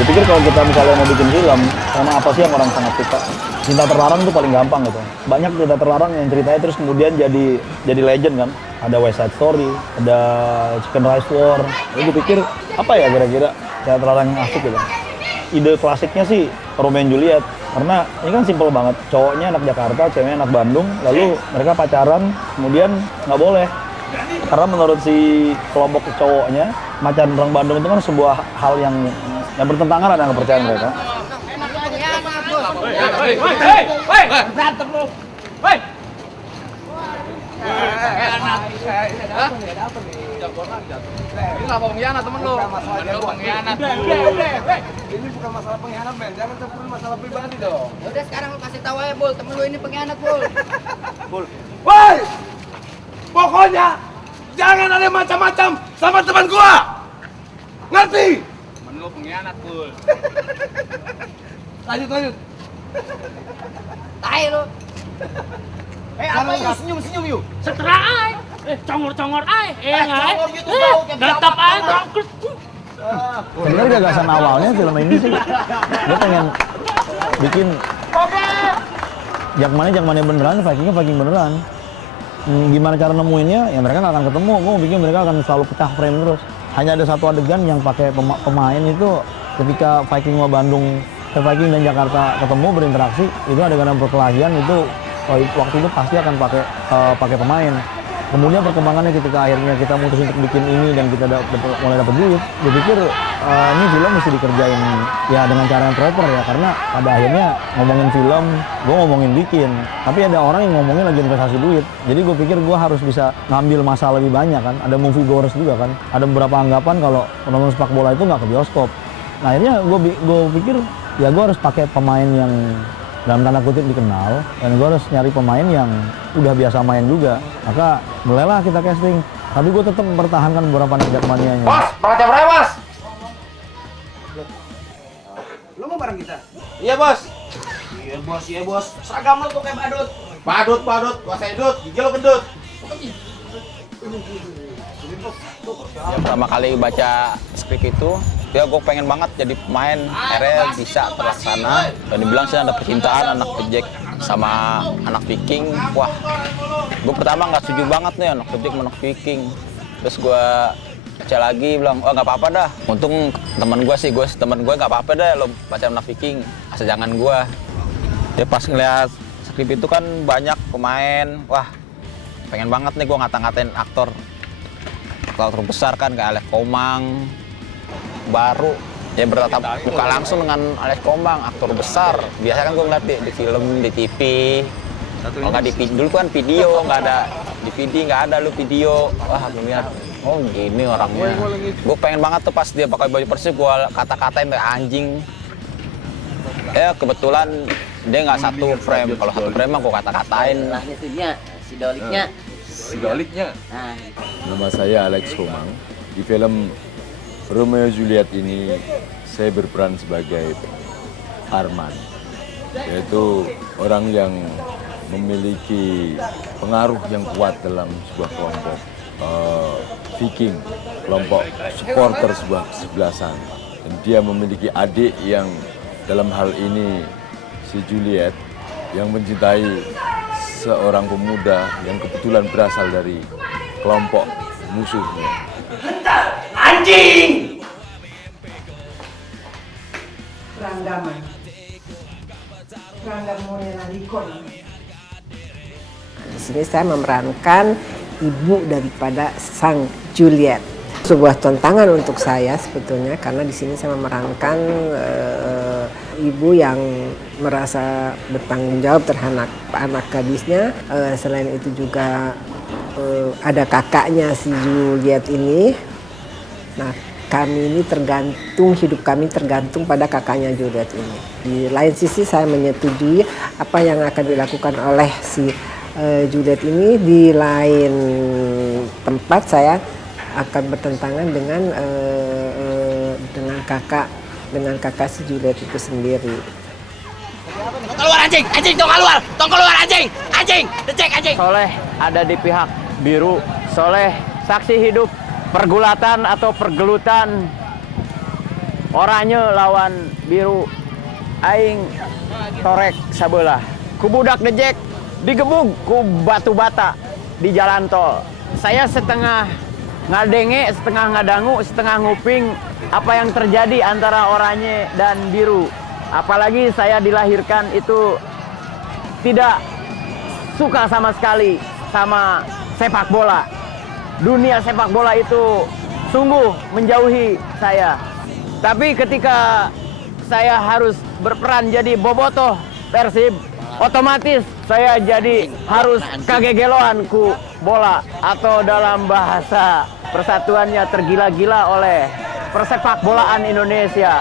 Gue pikir kalau kita misalnya mau bikin film, sama apa sih yang orang sangat suka? Cinta terlarang tuh paling gampang gitu. Banyak cerita terlarang yang ceritanya terus kemudian jadi legend kan. Ada West Side Story, ada Chicken Rice War. Jadi gue pikir apa ya kira-kira cerita terlarang yang asik gitu. Ide klasiknya sih Romeo and Juliet. Karena ini kan simpel banget. Cowoknya anak Jakarta, ceweknya anak Bandung. Lalu mereka pacaran, kemudian nggak boleh. Karena menurut si kelompok cowoknya, pacaran orang Bandung itu kan sebuah hal yang bertentangan dengan kepercayaan mereka. Ini nggak pengkhianat temen lo. Pengkhianat. Ini bukan masalah pengkhianat, men. Jangan campurin masalah pribadi dong. Udah sekarang lo kasih tahu aja, Bul. Temen lo ini pengkhianat, Bul. Bul. Woi! Pokoknya jangan ada macam-macam sama teman gua. Ngerti? Temen lo pengkhianat, Bul. Lanjut. Tai lo. Apa ini senyum-senyum yuk? Setelah ay, congor-congor ay, congor gitu tau, kayak tetap ay, bangkrut. Sebenarnya gagasan awalnya film ini sih, gue pengen bikin Jakmania beneran, Viking beneran. Gimana cara nemuinnya? Ya mereka nggak akan ketemu. Gue bikin mereka akan selalu pecah frame terus. Hanya ada satu adegan yang pakai pemain itu ketika Viking sama Bandung, Viking dan Jakarta ketemu berinteraksi, itu adegan perkelahian itu waktu itu pasti akan pakai pemain. Kemudian perkembangannya ketika akhirnya kita mutus untuk bikin ini dan kita mulai dapat duit, gue pikir ini film mesti dikerjain ya dengan cara yang proper ya, karena pada akhirnya ngomongin film, gue ngomongin bikin, tapi ada orang yang ngomongin lagi investasi duit. Jadi gue pikir gue harus bisa ngambil masa lebih banyak kan, ada movie goers juga kan, ada beberapa anggapan kalau penonton sepak bola itu nggak ke bioskop. Nah akhirnya gue pikir ya gue harus pakai pemain yang dalam tanda kutip dikenal, dan gue harus nyari pemain yang udah biasa main juga. Maka mulailah kita casting, tapi gue tetap mempertahankan beberapa anak Jakmanianya. Bos, pakai berapa, Bos? Lo mau bareng kita? Iya, Bos. Iya bos. Seragam lo tuh kayak badut. Badut, gua sedut, gigi lo gendut. Ya, pertama kali baca skrip itu, ya gue pengen banget jadi pemain, akhirnya bisa terlaksana. Dan dibilang sih ada percintaan anak Jack sama anak Viking. Wah, gue pertama nggak setuju banget nih anak Jack sama anak Viking. Terus gue baca lagi, bilang, oh nggak apa-apa dah. Untung temen gue nggak apa-apa dah lo baca anak Viking, asal jangan gue. Ya pas ngeliat skrip itu kan banyak pemain, wah pengen banget nih gue ngata-ngatain aktor besar kan, kayak Alex Komang, baru ya bertatap muka langsung dengan Alex Komang, aktor besar. Biasa kan gue ngeliat di film, di TV, kalau nggak di dulu kan video, nggak ada DVD, nggak ada lu video. Wah gue lihat, oh gini orangnya. Gue pengen banget tuh pas dia pakai baju Persib, gue kata-katain kayak anjing. Ya kebetulan dia nggak satu frame, kalau satu frame mah gue kata-katain. Nah itu dia, sidoliknya. Nah. Nama saya Alex Komang. Di film Romeo Juliet ini saya berperan sebagai Arman, yaitu orang yang memiliki pengaruh yang kuat dalam sebuah kelompok Viking, kelompok supporter sebuah kesebelasan. Dan dia memiliki adik yang dalam hal ini si Juliet yang mencintai seorang pemuda yang kebetulan berasal dari kelompok musuhnya. Anjing! Ranggaman Monelarikon. Di sini saya memerankan ibu daripada sang Juliet. Sebuah tantangan untuk saya sebetulnya, karena di sini saya memerankan ibu yang merasa bertanggung jawab terhadap anak gadisnya. Selain itu juga ada kakaknya si Juliet ini. Nah, kami ini hidup kami tergantung pada kakaknya Juliet ini. Di lain sisi saya menyetujui apa yang akan dilakukan oleh si Juliet ini. Di lain tempat saya akan bertentangan dengan kakak si Juliet itu sendiri. Tong keluar anjing, tong keluar anjing, cek anjing. Soleh ada di pihak biru. Soleh saksi hidup pergulatan atau pergelutan Oranye lawan biru. Aing torek sabelah. Ku budak dejek digebug ku batu bata di jalan tol. Saya setengah ngadenge, setengah ngadangu, setengah nguping apa yang terjadi antara oranye dan biru. Apalagi saya dilahirkan itu tidak suka sama sekali sama sepak bola. Dunia sepak bola itu sungguh menjauhi saya. Tapi ketika saya harus berperan jadi bobotoh Persib, otomatis saya jadi harus kagegeloan ku bola, atau dalam bahasa persatuannya tergila-gila oleh persepak bolaan Indonesia.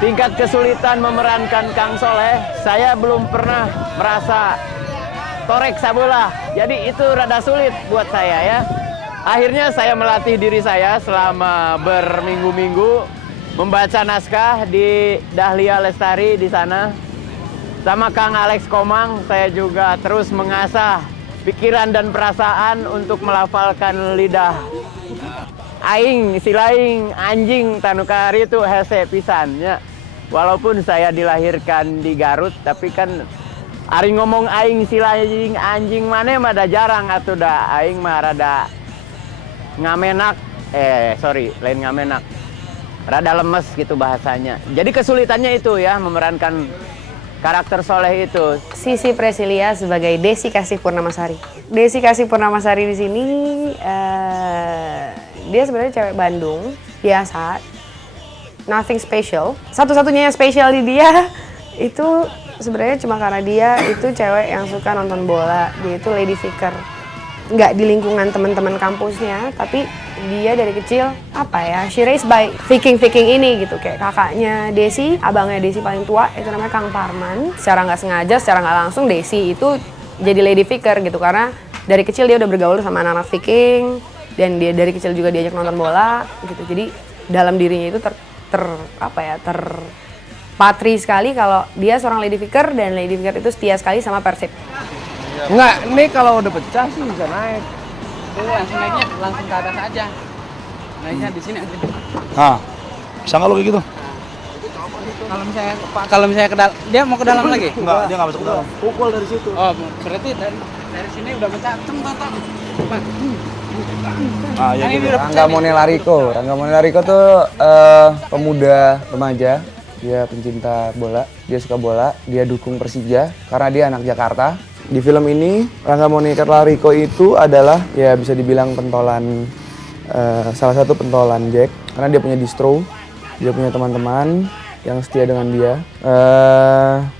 Tingkat kesulitan memerankan Kang Soleh, saya belum pernah merasa torek sabelah. Jadi itu rada sulit buat saya ya. Akhirnya saya melatih diri saya selama berminggu-minggu membaca naskah di Dahlia Lestari di sana. Sama Kang Alex Komang, saya juga terus mengasah pikiran dan perasaan untuk melafalkan lidah. Aing, silaing, anjing, tanukari itu hese pisannya. Walaupun saya dilahirkan di Garut, tapi kan ari ngomong aing, silaing, anjing mana mah da jarang atuh da. Aing mah rada ngamenak, lain ngamenak. Rada lemes gitu bahasanya. Jadi kesulitannya itu ya, memerankan karakter Soleh itu. Sisi Presilia sebagai Desi Kasih Purnamasari. Desi Kasih Purnamasari di sini dia sebenarnya cewek Bandung, biasa, nothing special. Satu-satunya yang spesial di dia itu sebenarnya cuma karena dia itu cewek yang suka nonton bola. Dia itu lady figure. Nggak di lingkungan teman-teman kampusnya, tapi dia dari kecil she raised by Viking ini gitu, kayak kakaknya Desi, abangnya Desi paling tua itu namanya Kang Parman. Secara nggak sengaja, secara nggak langsung Desi itu jadi lady figure gitu, karena dari kecil dia udah bergaul sama anak-anak Viking dan dia dari kecil juga diajak nonton bola gitu. Jadi dalam dirinya itu terpatri sekali kalau dia seorang lady figure, dan lady figure itu setia sekali sama Persib. Enggak, ini kalau udah pecah sih bisa naik. Tuh langsung naiknya langsung ke atas aja. Naiknya di sini aja. Nah, bisa nggak lo kayak gitu? Kalau misalnya ke dalam, dia mau ke dalam lagi? Enggak, dia nggak masuk ke dalam. Pukul dari situ. Oh, berarti dari sini udah pecah. Teng. Ah, ya gitu. Rangga Monelariko tuh pemuda remaja. Dia pencinta bola, dia suka bola, dia dukung Persija karena dia anak Jakarta. Di film ini, Rangga Monelariko itu adalah ya bisa dibilang pentolan, salah satu pentolan Jack. Karena dia punya distro, dia punya teman-teman yang setia dengan dia.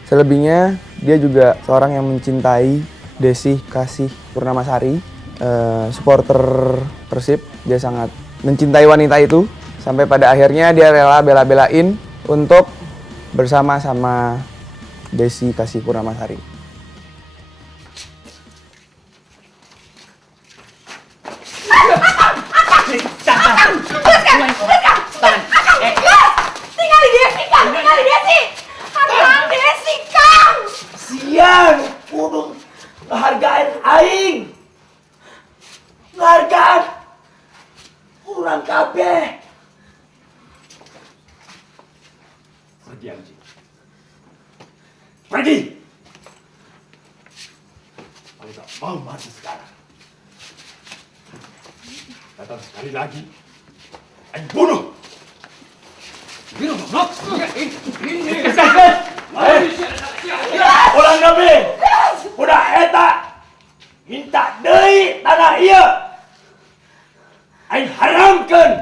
Selebihnya, dia juga seorang yang mencintai Desi Kasih Purnamasari, supporter Persib. Dia sangat mencintai wanita itu, sampai pada akhirnya dia rela bela-belain untuk bersama sama Desi Kasih Purnamasari. Tinggali Desi! Kang Desi, Kang! Siang, kudu ngehargain aing. Ngehargain urang kabeh. Pergi anjing. Pergi. Aku tak mau mati sekarang. Datang sekali lagi, aing bunuh. Ulang nabi, udah eta minta deui tanah ieu, aing haramkeun.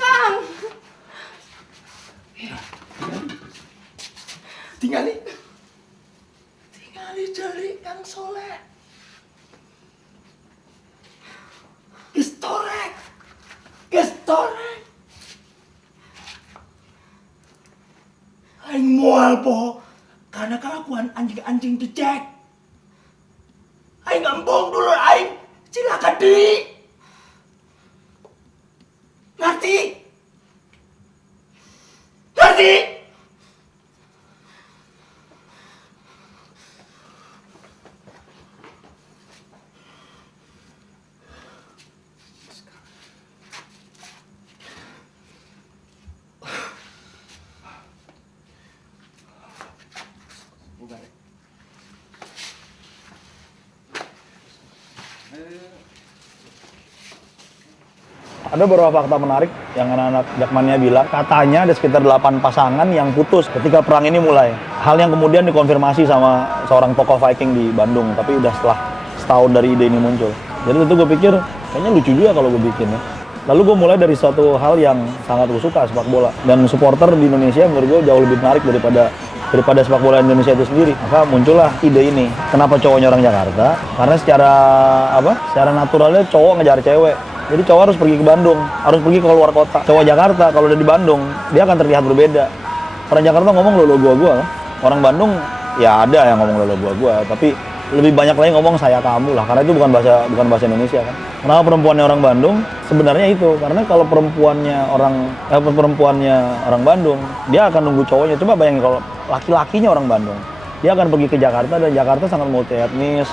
Kang! Tingali deui Kang Soleh. Gestorek. Aing moal po karena kelakuan anjing-anjing dicek. Aing ngembong dulu aing cilaka deui. Ngerti? Ada beberapa fakta menarik yang anak-anak Jakmania bilang, katanya ada sekitar 8 pasangan yang putus ketika perang ini mulai. Hal yang kemudian dikonfirmasi sama seorang tokoh Viking di Bandung, tapi udah setelah setahun dari ide ini muncul. Jadi itu gue pikir, kayaknya lucu juga kalau gue bikin ya. Lalu gue mulai dari suatu hal yang sangat gue suka, sepak bola. Dan supporter di Indonesia menurut gue jauh lebih menarik daripada sepak bola Indonesia itu sendiri. Maka muncullah ide ini. Kenapa cowoknya orang Jakarta? Karena secara naturalnya cowok ngejar cewek. Jadi cowok harus pergi ke Bandung, harus pergi ke luar kota. Cowok Jakarta kalau udah di Bandung, dia akan terlihat berbeda. Orang Jakarta ngomong lo gua. Orang Bandung ya ada yang ngomong lo gua, tapi lebih banyak lagi ngomong saya kamu lah, karena itu bukan bahasa Indonesia kan. Kenapa perempuannya orang Bandung? Sebenarnya itu karena kalau perempuannya orang Bandung, dia akan nunggu cowoknya. Coba bayangin kalau laki-lakinya orang Bandung, dia akan pergi ke Jakarta dan Jakarta sangat multi etnis.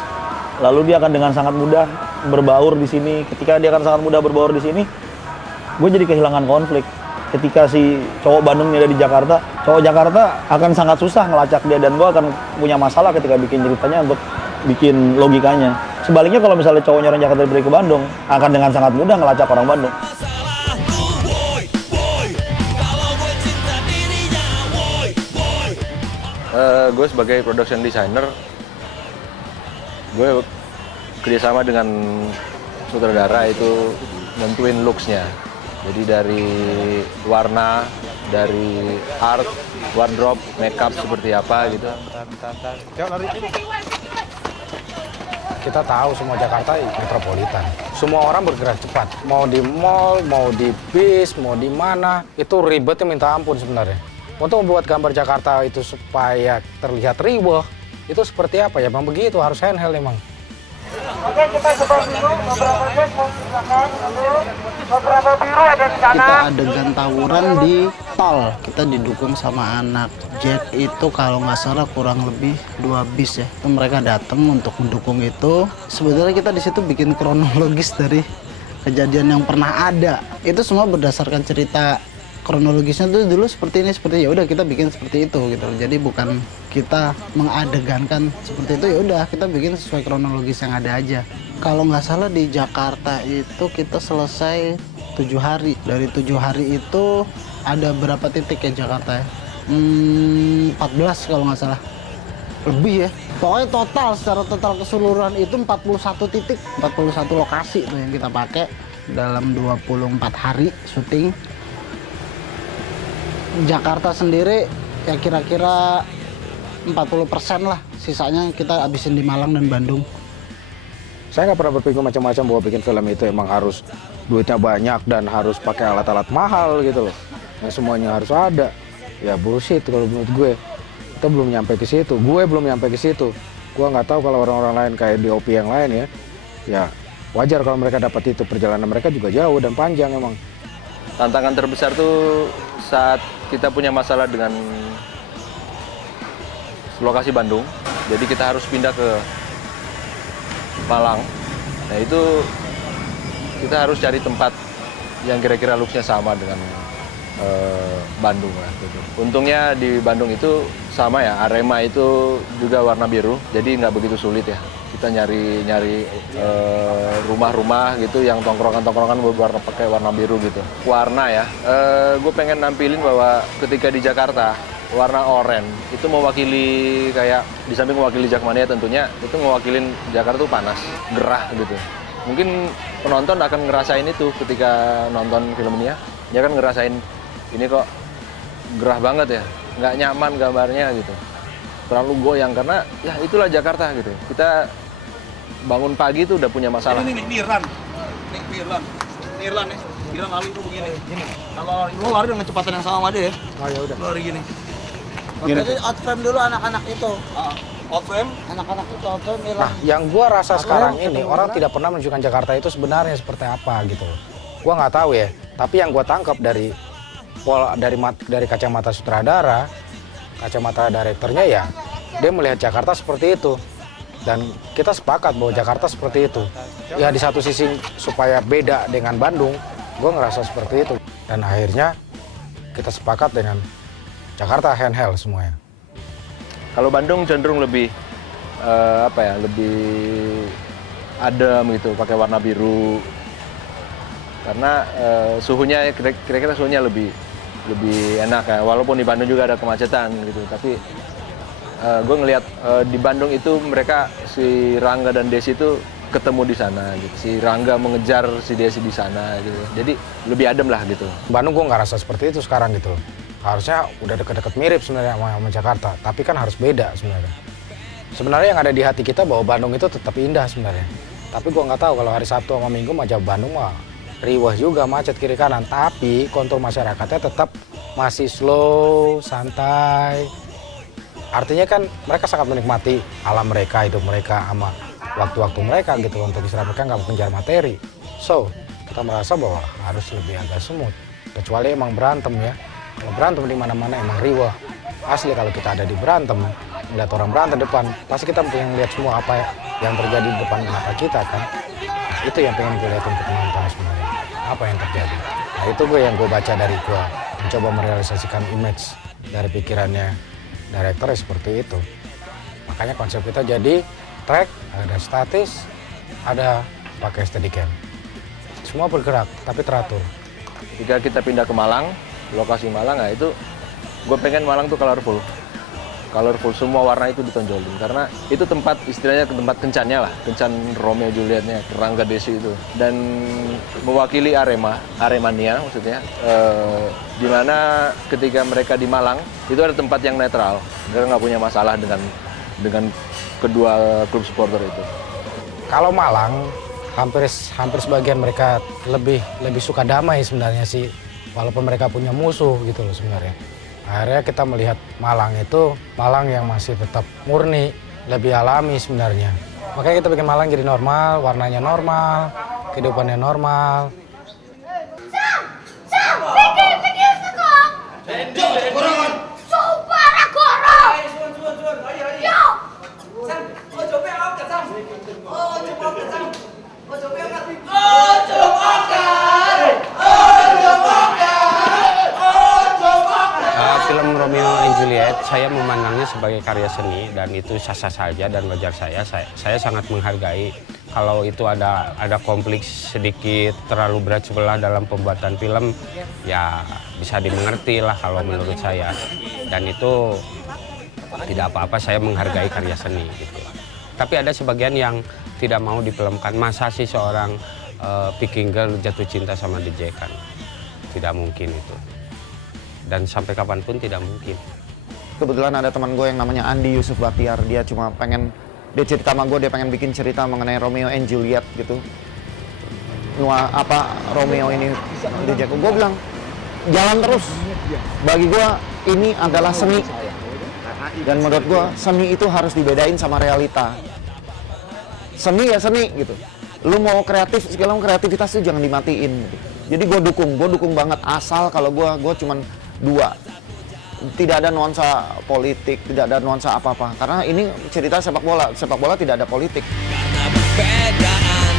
Lalu dia akan dengan sangat mudah berbaur di sini. Ketika dia akan sangat mudah berbaur di sini, gue jadi kehilangan konflik. Ketika si cowok Bandung ini ada di Jakarta, cowok Jakarta akan sangat susah ngelacak dia dan gue akan punya masalah ketika bikin ceritanya untuk bikin logikanya. Sebaliknya kalau misalnya cowoknya orang Jakarta pergi ke Bandung, akan dengan sangat mudah ngelacak orang Bandung. Gue sebagai production designer, gue kerjasama dengan sutradara itu nentuin looks-nya. Jadi dari warna, dari art, wardrobe, makeup seperti apa gitu. Kita tahu semua Jakarta metropolitan. Semua orang bergerak cepat. Mau di mall, mau di bis, mau di mana, itu ribetnya minta ampun sebenarnya. Untuk membuat gambar Jakarta itu supaya terlihat riweh, itu seperti apa ya? Memang begitu, harus handheld emang. Oke, kita coba dulu beberapa Jack mau silakan dulu. Beberapa biru ada di sana. Kita adegan tawuran di tol. Kita didukung sama anak Jack itu kalau nggak salah kurang lebih 2 bis ya. Itu mereka datang untuk mendukung itu. Sebenarnya kita di situ bikin kronologis dari kejadian yang pernah ada. Itu semua berdasarkan cerita kronologisnya tuh dulu seperti ini, ya udah kita bikin seperti itu gitu. Jadi bukan kita mengadegankan seperti itu, ya udah kita bikin sesuai kronologis yang ada aja. Kalau nggak salah di Jakarta itu kita selesai 7 hari. Dari 7 hari itu ada berapa titik ya Jakarta ya? 14 kalau nggak salah. Lebih ya. Pokoknya secara total keseluruhan itu 41 titik, 41 lokasi tuh yang kita pakai dalam 24 hari syuting. Jakarta sendiri ya kira-kira 40% lah, sisanya kita habisin di Malang dan Bandung. Saya nggak pernah berpikir macam-macam bahwa bikin film itu emang harus duitnya banyak dan harus pakai alat-alat mahal gitu loh. Yang semuanya harus ada. Ya bullshit kalau menurut gue. Kita belum nyampe ke situ. Gue belum nyampe ke situ. Gue nggak tahu kalau orang-orang lain kayak DOP yang lain ya. Ya wajar kalau mereka dapat itu. Perjalanan mereka juga jauh dan panjang emang. Tantangan terbesar tuh saat kita punya masalah dengan lokasi Bandung, jadi kita harus pindah ke Malang. Nah itu kita harus cari tempat yang kira-kira looks-nya sama dengan Bandung lah. Gitu. Untungnya di Bandung itu sama ya, Arema itu juga warna biru, jadi nggak begitu sulit ya. Kita nyari rumah-rumah gitu yang tongkrongan-tongkrongan berwarna pakai warna biru gitu. Warna ya, gue pengen nampilin bahwa ketika di Jakarta warna oranye itu mewakili kayak di samping mewakili Jakmania tentunya itu mewakilin Jakarta tuh panas, gerah gitu. Mungkin penonton akan ngerasain itu ketika nonton film ini ya. Dia kan ngerasain ini kok gerah banget ya, nggak nyaman gambarnya gitu. Terlalu goyang karena ya itulah Jakarta gitu. Kita bangun pagi itu udah punya masalah. Ini Ran lari tuh begini. Kalau lo lari dengan kecepatan yang sama sama dia ya. Oh ya udah. Lari gini. Jadi outframe dulu anak-anak itu. Outframe? Anak-anak itu outframe hilang. Nah, yang gua rasa sekarang ini orang tidak pernah menunjukkan Jakarta itu sebenarnya seperti apa gitu. Gua nggak tahu ya. Tapi yang gua tangkap dari kacamata sutradara, kacamata direkturnya ya, dia melihat Jakarta seperti itu. Dan kita sepakat bahwa Jakarta seperti itu. Ya di satu sisi supaya beda dengan Bandung, gue ngerasa seperti itu. Dan akhirnya kita sepakat dengan Jakarta handheld semuanya. Kalau Bandung cenderung lebih lebih adem gitu, pakai warna biru. Karena suhunya kira-kira suhunya lebih enak ya. Walaupun di Bandung juga ada kemacetan gitu, tapi gue ngelihat di Bandung itu mereka si Rangga dan Desi itu ketemu di sana gitu. Si Rangga mengejar si Desi di sana gitu. Jadi lebih adem lah gitu. Bandung gue nggak rasa seperti itu sekarang gitu. Harusnya udah deket-deket mirip sebenarnya sama Jakarta, tapi kan harus beda sebenarnya. Sebenarnya yang ada di hati kita bahwa Bandung itu tetap indah sebenarnya. Tapi gue nggak tahu kalau hari Sabtu sama Minggu macam Bandung mah riwah juga, macet kiri kanan. Tapi kontur masyarakatnya tetap masih slow, santai. Artinya kan mereka sangat menikmati alam mereka, hidup mereka, sama waktu-waktu mereka gitu untuk istirahat. Mereka nggak mengejar materi. So, kita merasa bahwa harus lebih agak smooth. Kecuali emang berantem ya. Kalau berantem di mana-mana emang riwah. Asli kalau kita ada di berantem, melihat orang berantem depan, pasti kita pengen lihat semua apa yang terjadi di depan mata kita kan. Nah, itu yang pengen gue lihatin ke penonton sebenarnya. Apa yang terjadi. Nah itu yang gue baca dari gue. Mencoba merealisasikan image dari pikirannya direkturnya seperti itu. Makanya konsep kita jadi track, ada statis, ada pakai steadicam. Semua bergerak, tapi teratur. Ketika kita pindah ke Malang, lokasi Malang, nah itu gue pengen Malang tuh colorful. Colorful, semua warna itu ditonjolin. Karena itu tempat, istilahnya tempat kencannya lah. Kencan Romeo Julietnya, Rangga Desi itu. Dan mewakili Aremania maksudnya. Dimana ketika mereka di Malang, itu ada tempat yang netral. Mereka nggak punya masalah dengan kedua klub supporter itu. Kalau Malang, hampir sebagian mereka lebih suka damai sebenarnya sih. Walaupun mereka punya musuh gitu loh sebenarnya. Akhirnya kita melihat Malang itu Malang yang masih tetap murni, lebih alami sebenarnya. Makanya kita bikin Malang jadi normal, warnanya normal, kehidupannya normal. Film Romeo and Juliet saya memandangnya sebagai karya seni dan itu sah-sah saja dan wajar saya sangat menghargai kalau itu ada konflik sedikit terlalu berat sebelah dalam pembuatan film ya bisa dimengerti lah kalau menurut saya dan itu tidak apa-apa saya menghargai karya seni gitu. Tapi ada sebagian yang tidak mau difilmkan. Masa sih seorang Peking Girl jatuh cinta sama The Jack kan? Tidak mungkin itu. Dan sampai kapanpun tidak mungkin. Kebetulan ada teman gue yang namanya Andi Yusuf Batiar, dia cerita sama gue, dia pengen bikin cerita mengenai Romeo and Juliet gitu. Romeo ini Jack. Gue bilang, jalan terus. Bagi gue ini adalah seni. Dan menurut gue seni itu harus dibedain sama realita. Seni ya seni gitu. Lu mau kreatif, segala kreativitas itu jangan dimatiin gitu. Jadi gue dukung banget asal kalau gue cuman dua, tidak ada nuansa politik, tidak ada nuansa apa-apa. Karena ini cerita sepak bola tidak ada politik. Karena perbedaan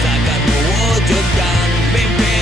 takkan mewujudkan mimpi.